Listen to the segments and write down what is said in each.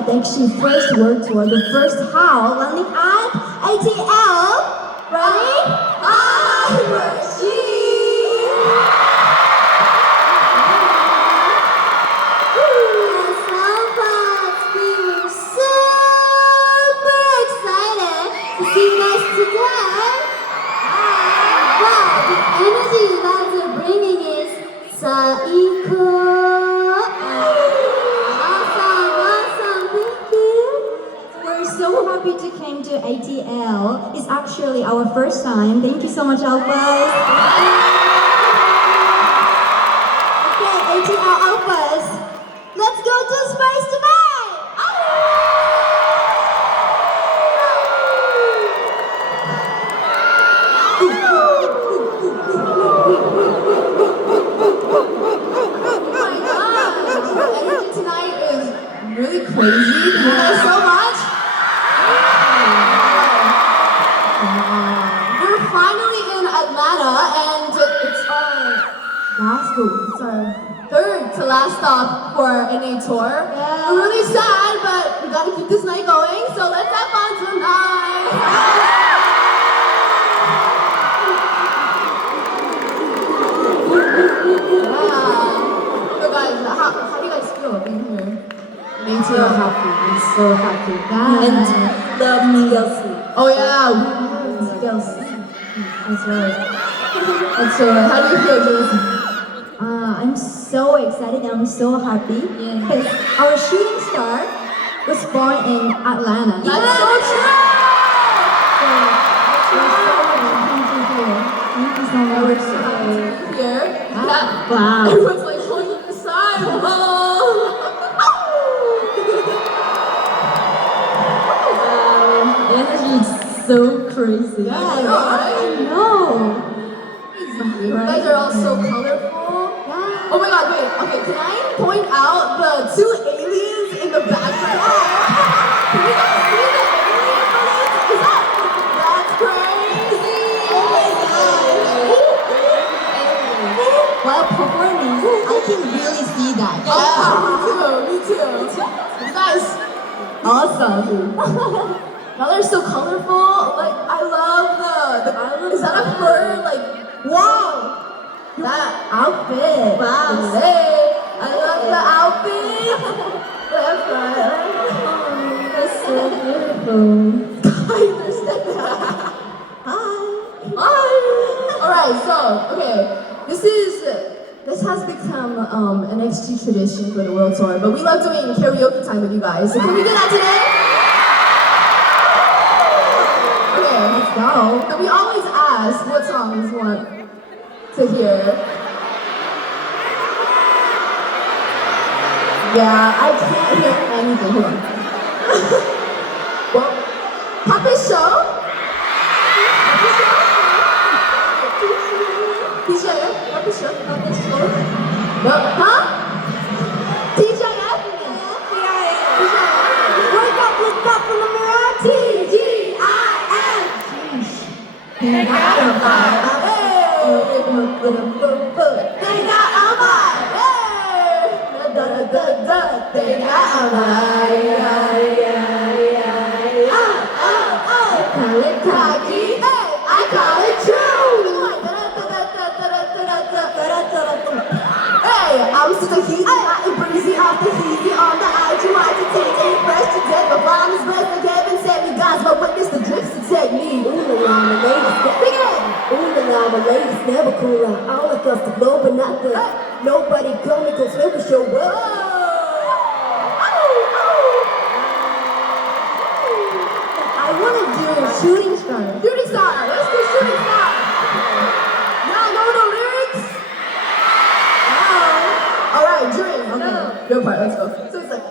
at the Actually First World Tour, the first HOWL landing at ATL. Ready? See you guys today. Wow, the energy you guys are bringing is Saiko. Awesome, thank you. We're so happy to come to ATL. It's actually our first time. Thank you so much, Alphas. Okay, ATL Alphas, let's go to space tonight. Really crazy. Thank you guys so much. We're finally in Atlanta, and it's our third to last stop for our NA tour. Yeah. We're really sad, but we gotta keep this night going. So let's have fun tonight. So guys, how do you guys feel being here? Me too. I'm so happy. Yeah. And love TLC. Oh yeah. TLC. That's right. And so, how do you feel, Duluth? I'm so excited and I'm so happy because our shooting star was born in Atlanta. That's so true! We're so happy to be here. Thank you so much. We're so happy to be here. Yeah. Wow. Everyone's like holding the side. The energy is so crazy. Yeah, I know, right? I know. You guys are all so colorful. Oh my god, wait. Okay, can I point out the two aliens in the background? Can you guys see the alien balloons? That's crazy! Oh my god! While performing, I can really see that. Yeah, me too. You guys, Awesome. y'all are so colorful. Like, I love the is that a fur? Like, wow! That outfit. Wow. Hey, I love the outfit. Left, right. That's so beautiful. I understand that. Hi. Alright, so, okay. This has become an XG tradition for the World Tour, but we love doing karaoke time with you guys. So can we do that today? Okay, let's go. So we always ask what songs you want to hear. Yeah, I can't hear anything. Hold on. Well, Puppet Show. Puppet Show. DJ, Puppet Show. Puppet Show. Well, huh? TGIF? Wake up, look up in the mirror. TGIF. They got a vibe. They got a vibe. They got a vibe. Call it cocky. I call it true. Hey, I'm such a heat. I'm breezy off the easy on the IG. I can take it fresh to death. My bomb is blessed and Kevin said me guys, but witness the gypsy technique. Ooh la la, my ladies. Big it. Ooh la la, my ladies never cool out. All across the globe, but not the nobody coming cause we will show up. I want to do a shooting star. Shooting star. Let's do shooting star. Y'all know the lyrics? All right, dream. Okay, your part. Let's go. So it's like.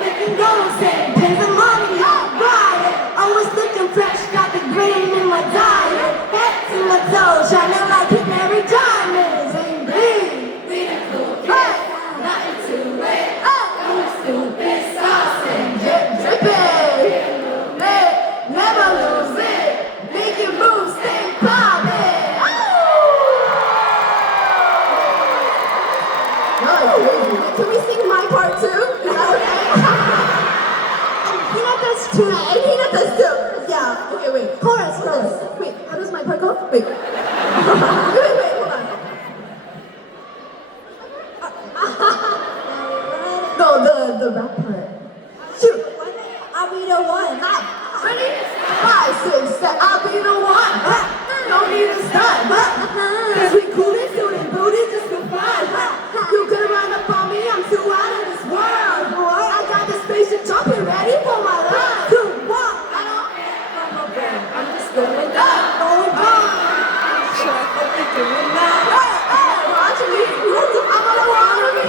Making goals and pay the money, right? Always looking fresh, got the tonight. And hinata still. Yeah. Okay, wait. Chorus. Wait, how does my part go? Wait. wait, hold on. No, the rap part. Shoot. I'll be the one. Ready? 5, 6, 7. I'll be the one. No need to stun. Cause we cool it, suited, booted, just for fun. You could run up on me, I'm too out of this world. I got the spaceship jumping, ready for my ride. 2, 1. I'm just going Hey, watch me. I'm on the water me.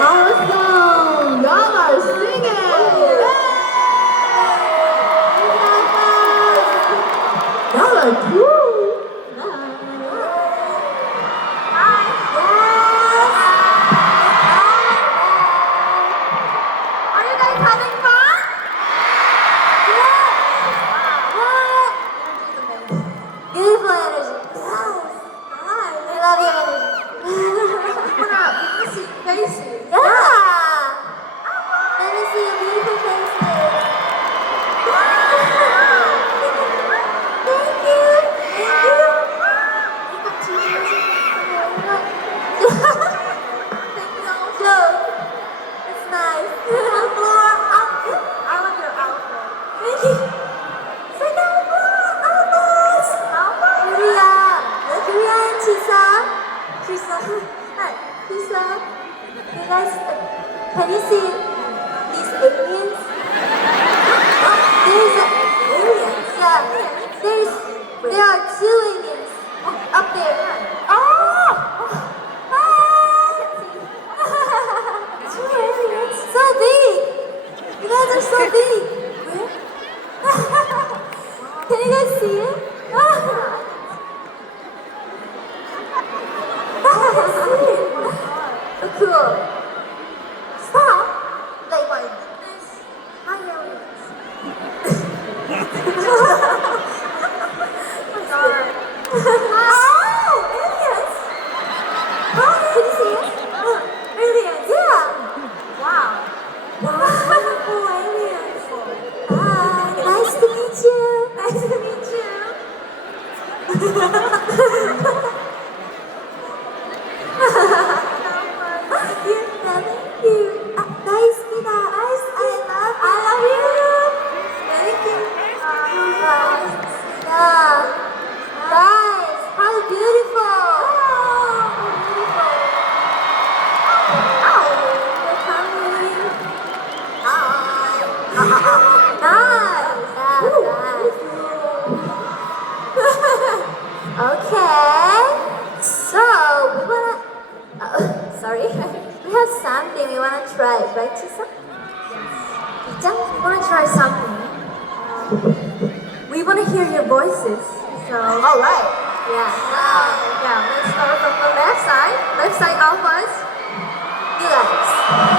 Awesome. Y'all are singing. Y'all are cool. Are you guys having fun? Beautiful energy. I love your energy. What up? You see faces. Yeah. Let me see your beautiful faces. Thank you. Joe, it's nice. I love your outfit. Thank you. Julia and Chisa. Hi, Chisa. You guys, can you see these aliens? There's aliens. Yeah. There are 2 aliens up there. Oh! 2 aliens. So big. You guys are so big. Can you guys see it? Cool. Stop. Like my goodness. Hi, aliens. Oh, aliens. Oh, can you see it? Aliens. Yeah. Wow. Oh, aliens. Hi. Nice to meet you. Nice to meet you. Thank you. Nice, Mina. I love you. Thank you. Guys, how beautiful. You're coming. Nice. Okay. So, we wanna... sorry. We have something we wanna try, right, Chisa? Yes. We wanna try something. We wanna hear your voices. So. All right. Yeah. Yeah. Let's start from the left side. Left side alphas. You guys.